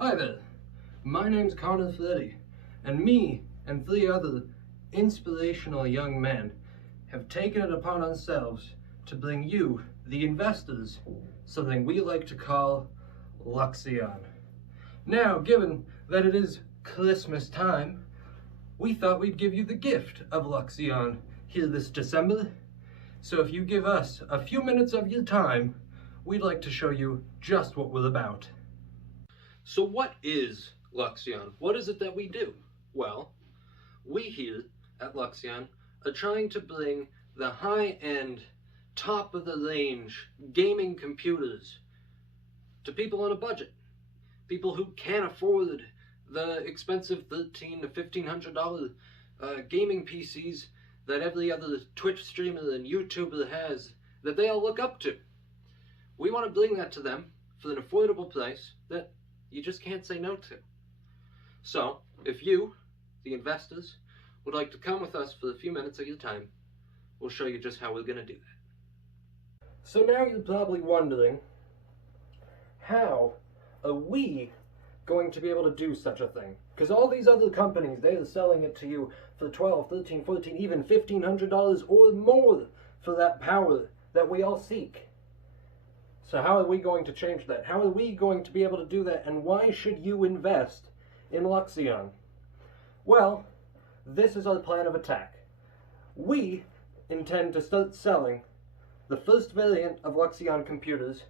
Hi there, my name's Connor Freddy, and me and 3 other inspirational young men have taken it upon ourselves to bring you, the investors, something we like to call Luxzion. Now, given that it is Christmas time, we thought we'd give you the gift of Luxzion here this December. So if you give us a few minutes of your time, we'd like to show you just what we're about. So what is Luxzion? What is it that we do? Well, we here at Luxzion are trying to bring the high-end, top-of-the-range gaming computers to people on a budget. People who can't afford the expensive $1,300 to $1,500 gaming PCs that every other Twitch streamer and YouTuber has, that they all look up to. We want to bring that to them for an affordable price that you just can't say no to. So, if you, the investors, would like to come with us for a few minutes of your time, we'll show you just how we're going to do that. So now you're probably wondering, how are we going to be able to do such a thing? Because all these other companies, they are selling it to you for $1,200, $1,300, $1,400, even $1,500 or more for that power that we all seek. So how are we going to change that? How are we going to be able to do that? And why should you invest in Luxzion? Well, this is our plan of attack. We intend to start selling the first variant of Luxzion computers,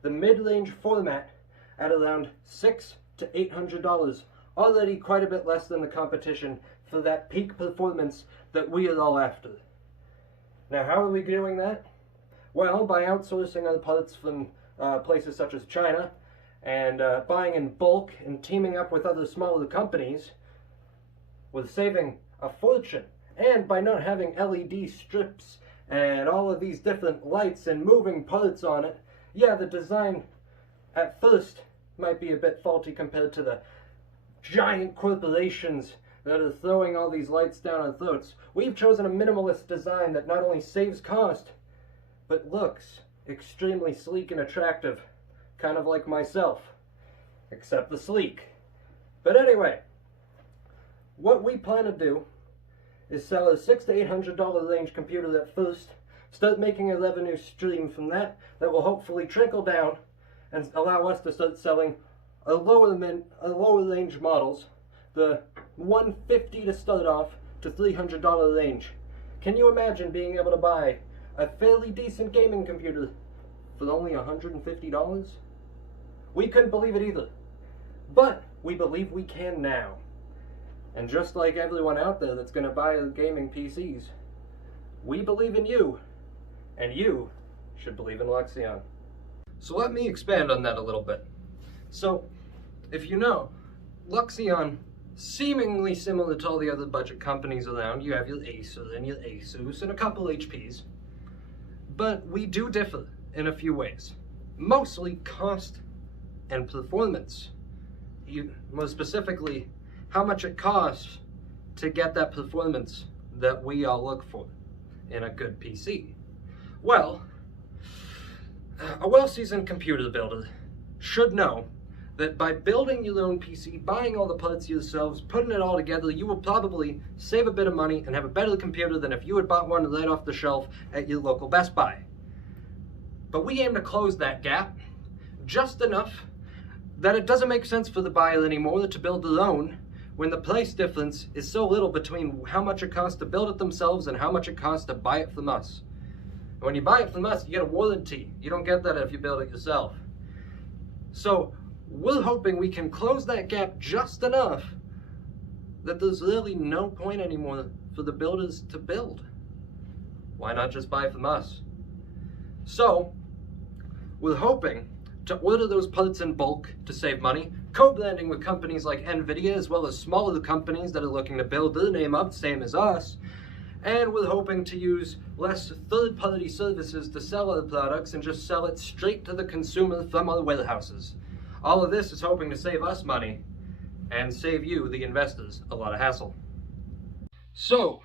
the mid-range format, at around $600 to $800, already quite a bit less than the competition for that peak performance that we are all after. Now, how are we doing that? Well, by outsourcing our parts from places such as China, and buying in bulk and teaming up with other smaller companies, with saving a fortune, and by not having LED strips and all of these different lights and moving parts on it. Yeah, the design at first might be a bit faulty compared to the giant corporations that are throwing all these lights down our throats. We've chosen a minimalist design that not only saves cost, but looks extremely sleek and attractive, kind of like myself, except the sleek. But anyway, what we plan to do is sell a $600 to $800 range computer at first, start making a revenue stream from that will hopefully trickle down and allow us to start selling a lower range models, the $150 to start off to $300 range. Can you imagine being able to buy a fairly decent gaming computer for only $150? We couldn't believe it either. But we believe we can now. And just like everyone out there that's going to buy gaming PCs, we believe in you. And you should believe in Luxzion. So let me expand on that a little bit. So, if you know, Luxzion, seemingly similar to all the other budget companies around, you have your Acer and your Asus and a couple HPs. But we do differ in a few ways. Mostly cost and performance. More specifically, how much it costs to get that performance that we all look for in a good PC. Well, a well-seasoned computer builder should know that by building your own PC, buying all the parts yourselves, putting it all together, you will probably save a bit of money and have a better computer than if you had bought one right off the shelf at your local Best Buy. But we aim to close that gap just enough that it doesn't make sense for the buyer anymore to build their own when the price difference is so little between how much it costs to build it themselves and how much it costs to buy it from us. And when you buy it from us, you get a warranty. You don't get that if you build it yourself. So we're hoping we can close that gap just enough that there's really no point anymore for the builders to build. Why not just buy from us? So we're hoping to order those parts in bulk to save money, co-branding with companies like NVIDIA as well as smaller companies that are looking to build their name up, same as us. And we're hoping to use less third-party services to sell our products and just sell it straight to the consumer from our warehouses. All of this is hoping to save us money and save you, the investors, a lot of hassle. So,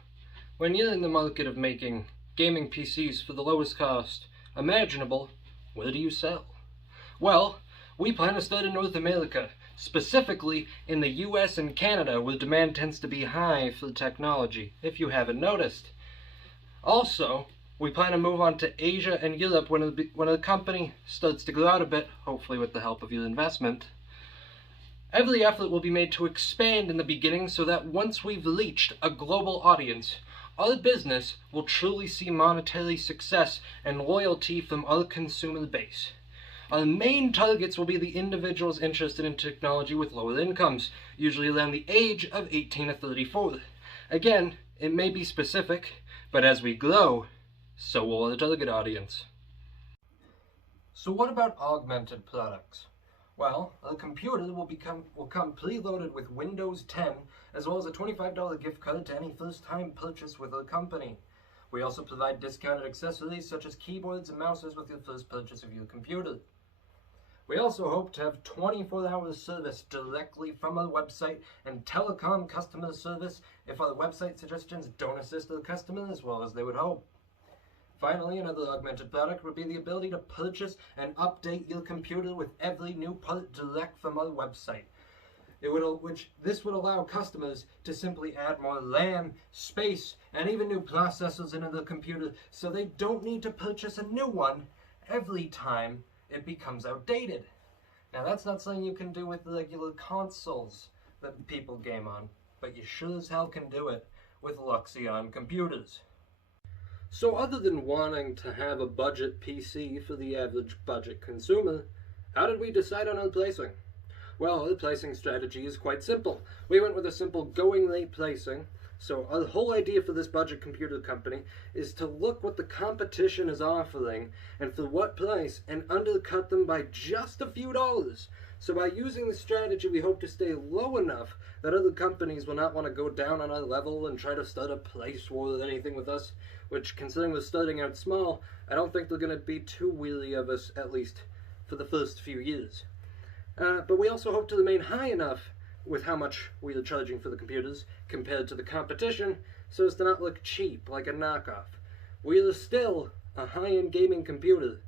when you're in the market of making gaming PCs for the lowest cost imaginable, where do you sell? Well, we plan to start in North America, specifically in the US and Canada, where demand tends to be high for the technology, if you haven't noticed. Also, we plan to move on to Asia and Europe when the company starts to grow out a bit, hopefully with the help of your investment. Every effort will be made to expand in the beginning so that once we've reached a global audience, our business will truly see monetary success and loyalty from our consumer base. Our main targets will be the individuals interested in technology with lower incomes, usually around the age of 18 to 34. Again, it may be specific, but as we grow, so will the target audience. So what about augmented products? Well, a computer will come preloaded with Windows 10, as well as a $25 gift card to any first-time purchase with our company. We also provide discounted accessories such as keyboards and mouses with your first purchase of your computer. We also hope to have 24-hour service directly from our website and telecom customer service if our website suggestions don't assist our customers as well as they would hope. Finally, another augmented product would be the ability to purchase and update your computer with every new part direct from our website. This would allow customers to simply add more RAM, space, and even new processors into the computer so they don't need to purchase a new one every time it becomes outdated. Now that's not something you can do with regular consoles that people game on, but you sure as hell can do it with Luxzion Computers. So other than wanting to have a budget PC for the average budget consumer, how did we decide on our pricing? Well, our pricing strategy is quite simple. We went with a simple going rate pricing. So our whole idea for this budget computer company is to look what the competition is offering and for what price and undercut them by just a few dollars. So by using this strategy, we hope to stay low enough that other companies will not want to go down on our level and try to start a price war or anything with us, which, considering we're starting out small, I don't think they're going to be too weary of us, at least for the first few years. But we also hope to remain high enough with how much we are charging for the computers compared to the competition so as to not look cheap like a knockoff. We are still a high-end gaming computer.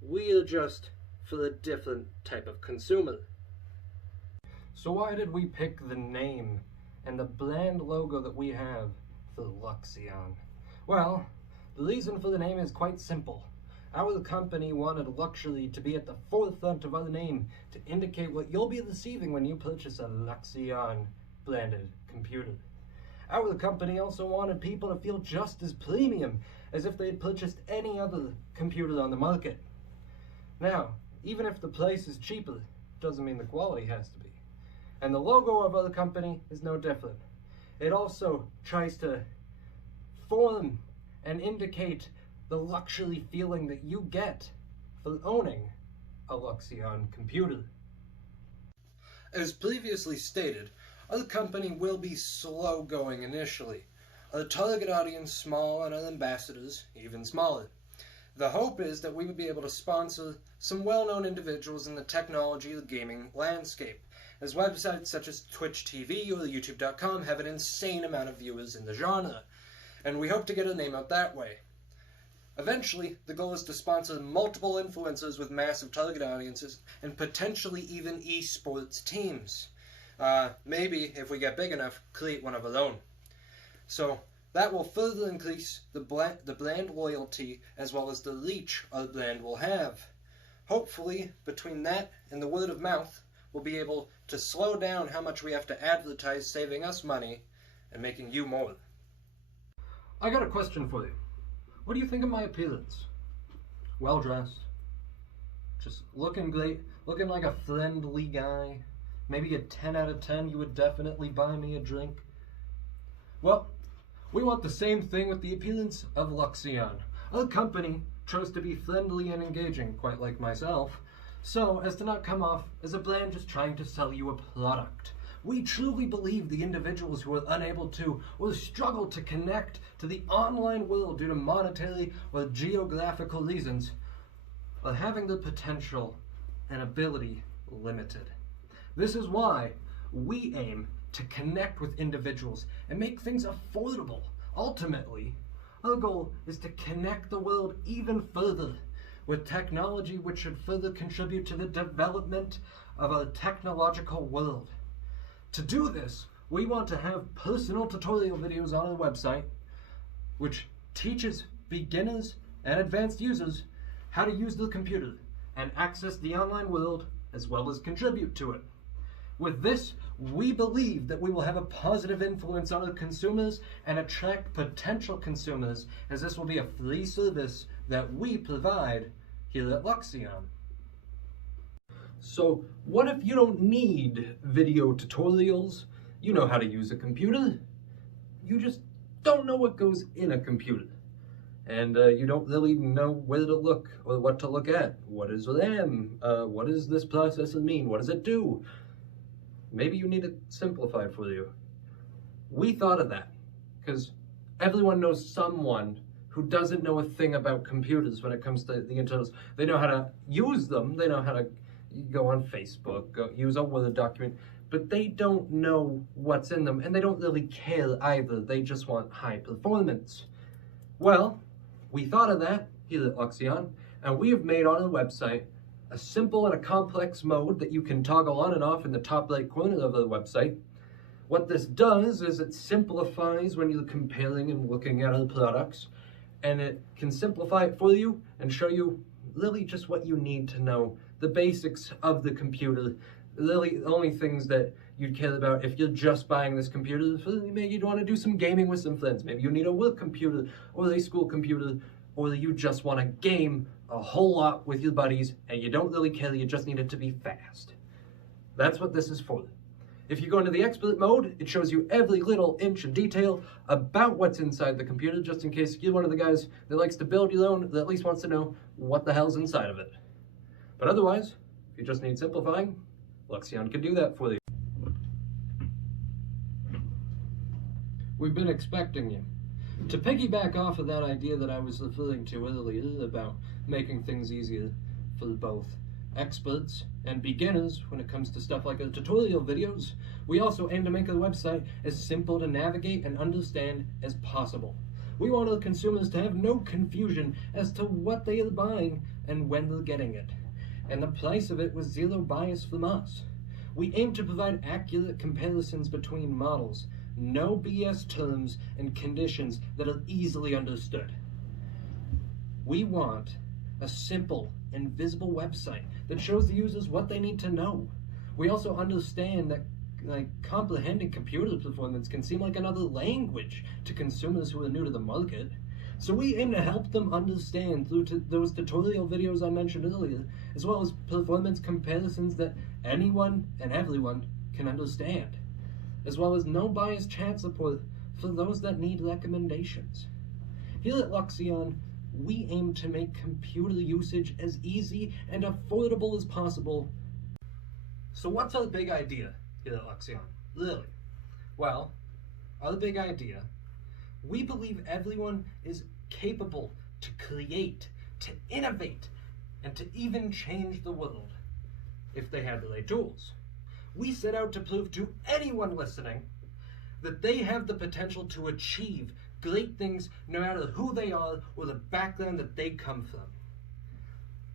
We are just for a different type of consumer. So why did we pick the name and the brand logo that we have for Luxzion? Well, the reason for the name is quite simple. Our company wanted luxury to be at the forefront of our name to indicate what you'll be receiving when you purchase a Luxzion branded computer. Our company also wanted people to feel just as premium as if they had purchased any other computer on the market. Now, even if the price is cheaper, doesn't mean the quality has to be. And the logo of our company is no different. It also tries to form and indicate the luxury feeling that you get for owning a Luxzion computer. As previously stated, our company will be slow going initially. Our target audience small and our ambassadors even smaller. The hope is that we would be able to sponsor some well-known individuals in the technology or gaming landscape, as websites such as Twitch TV or YouTube.com have an insane amount of viewers in the genre, and we hope to get our name out that way. Eventually, the goal is to sponsor multiple influencers with massive target audiences and potentially even esports teams. Maybe, if we get big enough, create one of our own. So that will further increase the brand loyalty as well as the reach our brand will have. Hopefully, between that and the word of mouth, we'll be able to slow down how much we have to advertise, saving us money and making you more. I got a question for you. What do you think of my appearance? Well dressed, just looking great, looking like a friendly guy. Maybe a 10 out of 10, you would definitely buy me a drink. Well, we want the same thing with the appearance of Luxzion. Our company chose to be friendly and engaging, quite like myself, so as to not come off as a brand just trying to sell you a product. We truly believe the individuals who are unable to or struggle to connect to the online world due to monetary or geographical reasons are having their potential and ability limited. This is why we aim to connect with individuals and make things affordable. Ultimately, our goal is to connect the world even further with technology which should further contribute to the development of a technological world. To do this, we want to have personal tutorial videos on our website which teaches beginners and advanced users how to use the computer and access the online world as well as contribute to it. With this, we believe that we will have a positive influence on our consumers and attract potential consumers, as this will be a free service that we provide here at Luxzion. So what if you don't need video tutorials? You know how to use a computer. You just don't know what goes in a computer. And you don't really know where to look or what to look at. What is RAM? What does this processor mean? What does it do? Maybe you need it simplified for you. We thought of that because everyone knows someone who doesn't know a thing about computers when it comes to the internals. They know how to use them. They know how to go on Facebook, use a Word document, but they don't know what's in them, and they don't really care either. They just want high performance. Well, we thought of that here at Luxzion, and we have made on our website a simple and a complex mode that you can toggle on and off in the top right corner of the website. What this does is it simplifies when you're comparing and looking at other products, and it can simplify it for you and show you really just what you need to know, the basics of the computer, really the only things that you'd care about if you're just buying this computer. Maybe you'd want to do some gaming with some friends. Maybe you need a work computer or a school computer, or you just want to game a whole lot with your buddies and you don't really care, you just need it to be fast. That's what this is for. If you go into the expert mode, it shows you every little inch of detail about what's inside the computer, just in case you're one of the guys that likes to build your own, that at least wants to know what the hell's inside of it. But otherwise, if you just need simplifying, Luxzion can do that for you. We've been expecting you. To piggyback off of that idea that I was referring to earlier about making things easier for both experts and beginners when it comes to stuff like our tutorial videos, we also aim to make our website as simple to navigate and understand as possible. We want our consumers to have no confusion as to what they are buying and when they're getting it. And the price of it was zero bias from us. We aim to provide accurate comparisons between models, no BS terms and conditions that are easily understood. We want a simple and visible website that shows the users what they need to know. We also understand that comprehending computer performance can seem like another language to consumers who are new to the market. So we aim to help them understand through those tutorial videos I mentioned earlier, as well as performance comparisons that anyone and everyone can understand, as well as no bias chat support for those that need recommendations. Here at Luxzion, we aim to make computer usage as easy and affordable as possible. So what's our big idea here at Luxzion? Really? Well, our big idea, we believe everyone is capable to create, to innovate, and to even change the world if they have the right tools. We set out to prove to anyone listening that they have the potential to achieve great things no matter who they are or the background that they come from.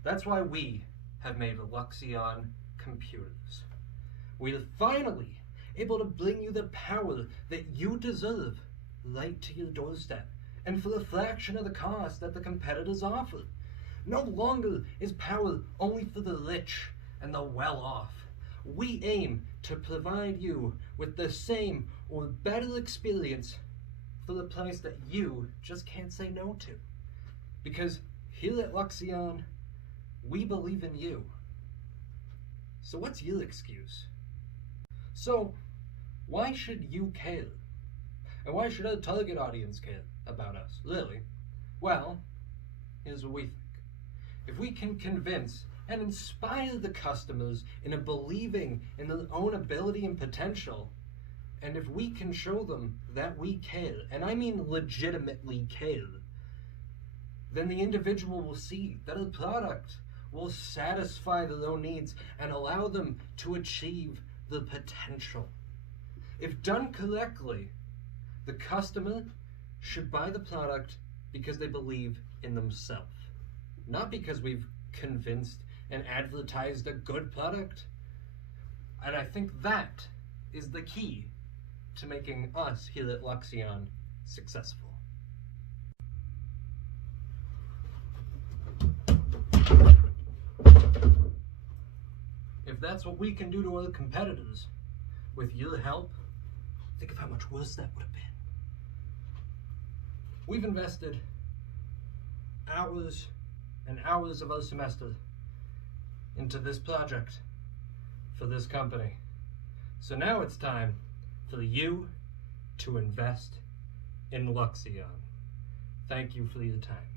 That's why we have made Luxzion Computers. We are finally able to bring you the power that you deserve right to your doorstep, and for a fraction of the cost that the competitors offer. No longer is power only for the rich and the well-off. We aim to provide you with the same or better experience for the price that you just can't say no to. Because here at Luxzion, we believe in you. So what's your excuse? So why should you care? And why should our target audience care about us, really? Well, here's what we think. If we can convince and inspire the customers into believing in their own ability and potential, and if we can show them that we care, and I mean legitimately care, then the individual will see that a product will satisfy their own needs and allow them to achieve their potential. If done correctly, the customer should buy the product because they believe in themselves. not because we've convinced and advertised a good product. And I think that is the key to making us here at Luxzion successful. If that's what we can do to other competitors, with your help, think of how much worse that would have been. We've invested hours and hours of our semester into this project for this company. So now it's time for you to invest in Luxzion. Thank you for your time.